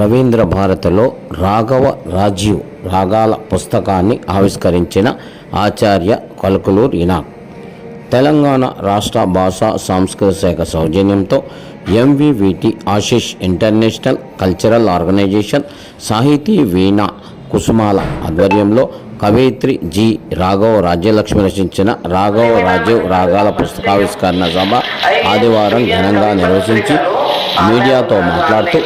రవీంద్ర భారతిలో రాఘవ రాజీవ్ రాగాల పుస్తకాన్ని ఆవిష్కరించిన ఆచార్య కల్కులూరి ఇనాక్. తెలంగాణ రాష్ట్ర భాషా సాంస్కృతిక శాఖ సౌజన్యంతో ఎంవివిటి ఆశిష్ ఇంటర్నేషనల్ కల్చరల్ ఆర్గనైజేషన్ సాహితీ వీణ కుసుమాల ఆధ్వర్యంలో కవయిత్రి జి రాఘవ రాజ్యలక్ష్మి రచించిన రాఘవ రాజీవ్ రాగాల పుస్తకావిష్కరణ సభ ఆదివారం ఘనంగా నిర్వహించి మీడియాతో మాట్లాడుతూ,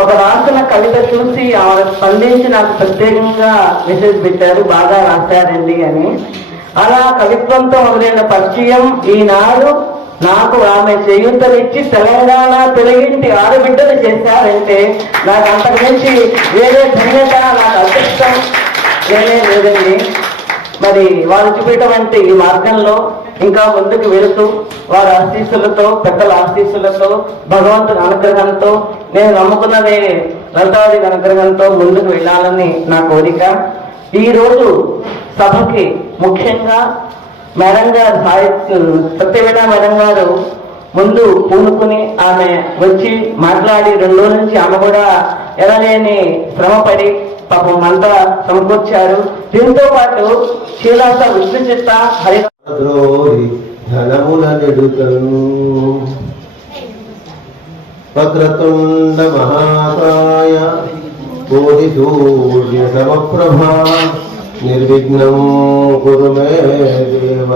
ఒక రాసిన కవిత చూసి ఆమె స్పందించి నాకు ప్రత్యేకంగా మెసేజ్ పెట్టారు, బాగా రాశారండి అని. అలా కవిత్వంతో మొదలైన పరిచయం ఈనాడు నాకు ఆమె చేయూతనిచ్చి తెలంగాణ తెలుగింటి ఆడబిడ్డలు చేశారంటే నాకు అంతకు మించి వేరే ధన్యత, నాకు అదృష్టం లేదండి. మరి వాళ్ళు చూపేటువంటి ఈ మార్గంలో ఇంకా ముందుకు వెళుతూ వారి ఆశీస్సులతో, పెద్దల ఆశీస్సులతో, భగవంతుని అనుగ్రహంతో, నేను నమ్ముకున్నదే లలితాది అనుగ్రహంతో ముందుకు వెళ్ళాలని నా కోరిక. ఈరోజు సభకి ముఖ్యంగా మేడం గారు, సత్యవేణ మేడం గారు ముందు పూనుకుని ఆమె వచ్చి మాట్లాడి 2 రోజుల నుంచి ఆమె కూడా ఎనలేని శ్రమపడి పాపం అంతా సమకూర్చారు. దీంతో పాటు శ్రీలాస విష్ణుచిత్త వక్రతుండ మహాకాయ కోటి సూర్య సమప్రభా నిర్విఘ్నం కురు మే దేవ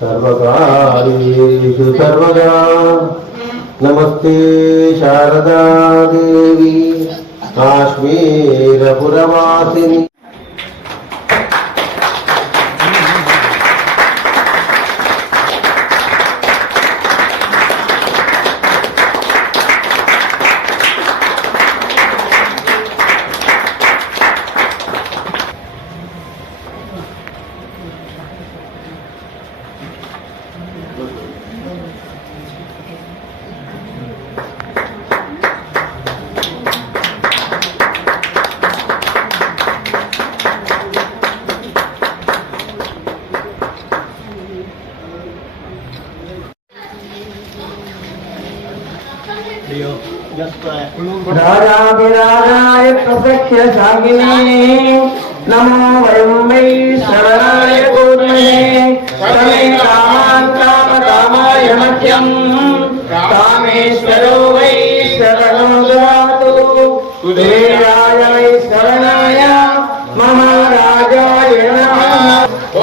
సర్వకార్యేషు సర్వదా. నమస్తే శారదా దేవి కాశ్మీరపురవాసిని. రాజాభిరాజాయ ప్రసఖ్య సాగినే నమో వయం వై శరణాయ పూర్ణే సమే కామాన్ కామ కామాయ మధ్యం కామేశ్వరో వై శరణో దాతు కుబేరాయ వై శరణాయ మహారాజాయ నమః.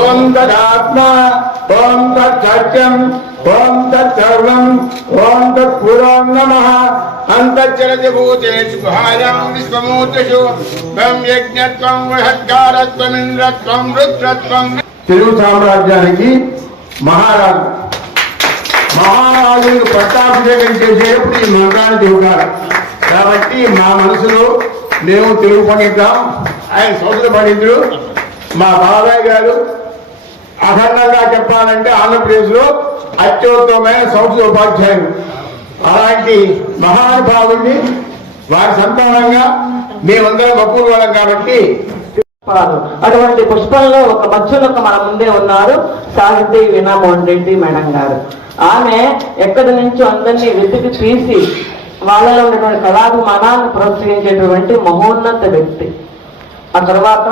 ఓం తదాత్మా, ఓం తత్సత్యం, ఓం తత్సర్వం, ఓం తత్పురం నమః. అంతఃచరతి భూతేషు గుహాయాం విశ్వమూర్తిషు త్వం యజ్ఞత్వం బృహత్కారత్వం ఇంద్రత్వం రుద్రత్వం. తెలుగు సామ్రాజ్యానికి మహారాజులకు పట్టాభిషేకం చేసేటప్పుడు ఈ మంత్రాన్ని చెబుతారు. కాబట్టి మా మనసులో మేము తెలుగు పండిద్దాం. ఆయన సంస్కృత పండితుడు. మా బాబాయ్ గారు అఖండంగా చెప్పాలంటే ఆంధ్రప్రదేశ్లో అత్యుత్తమైన సంస్కృత ఉపాధ్యాయులు. అలాంటి మహానుభావుడిని వారి సంతానంగా మేమందరం గొప్పవాళ్ళం. కాబట్టి అటువంటి పుష్పంలో ఒక మచ్చులొక్క మన ముందే ఉన్నారు సాహితీ వీణా మోహన్ రెడ్డి మేడం గారు. ఆమె ఎక్కడి నుంచో అందరినీ వెతికి తీసి వాళ్ళలో ఉన్నటువంటి కళాభిమానాన్ని ప్రోత్సహించేటువంటి మహోన్నత వ్యక్తి. ఆ తర్వాత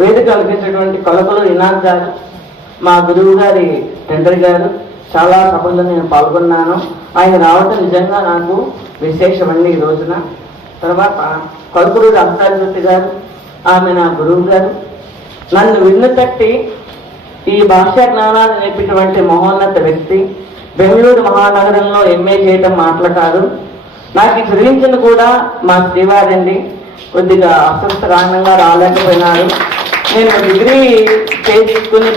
వేదిక కల్పించేటువంటి కల్కులూరి ఇనాక్ గారు, మా గురువు గారి తండ్రి గారు. చాలా సభల్లో నేను పాల్గొన్నాను. ఆయన రావటం నిజంగా నాకు విశేషమండి ఈ రోజున. తర్వాత కల్కులూరి అంతాజ్యోతి గారు, ఆమె నా గురువు గారు. నన్ను విన్ను తట్టి ఈ భాషా జ్ఞానాన్ని నేర్పినటువంటి మహోన్నత వ్యక్తి. బెంగళూరు మహానగరంలో MA చేయటం మాటలు కాదు. నాకు చదివించింది కూడా మా శ్రీవారండి. కొద్దిగా అస్వస్థ కారణంగా రాలేకపోయినారు. నేను డిగ్రీ చేసుకుని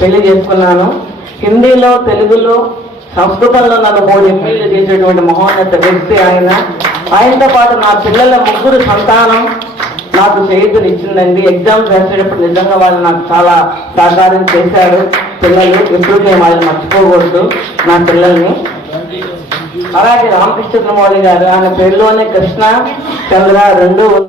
పెళ్లి చేసుకున్నాను. హిందీలో, తెలుగులో, సంస్కృతంలో నన్ను 3 MAలు చేసేటువంటి మహోన్నత వ్యక్తి ఆయన. ఆయనతో పాటు నా పిల్లల 3 సంతానం నాకు చేయూతనిచ్చిందండి. ఎగ్జామ్స్ రాసేటప్పుడు నిజంగా వాళ్ళు నాకు చాలా సహకారం చేశారు. పిల్లలు ఎప్పుడు నేను వాళ్ళని మర్చిపోకూడదు నా పిల్లల్ని. అలాగే రామకృష్ణ మౌళి గారు, ఆయన పేరులోనే కృష్ణ చంద్ర 2